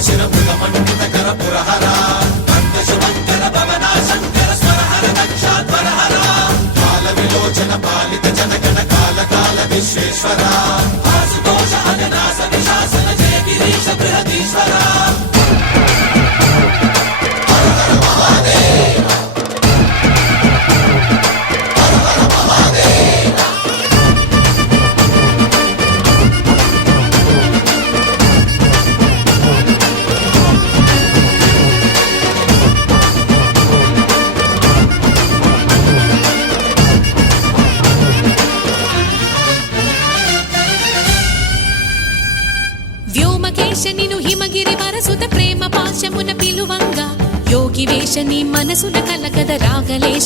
శిరముల మండిత కర పురహర శుభంకర భవనా శంకర స్వరహర దక్షాధ్వరహర కాల విలోచన పాలిత జనగణ కాల కాల విశ్వేశ్వర ఆశుతోష అజనాశ విశాసన జయ గిరీశ బృహదీశ్వర వ్యోమకేశనిను హిమగిరి వరసుత ప్రేమ పాశమున పిలువంగా యోగి వేషని మనసున కలకద రాగలేశ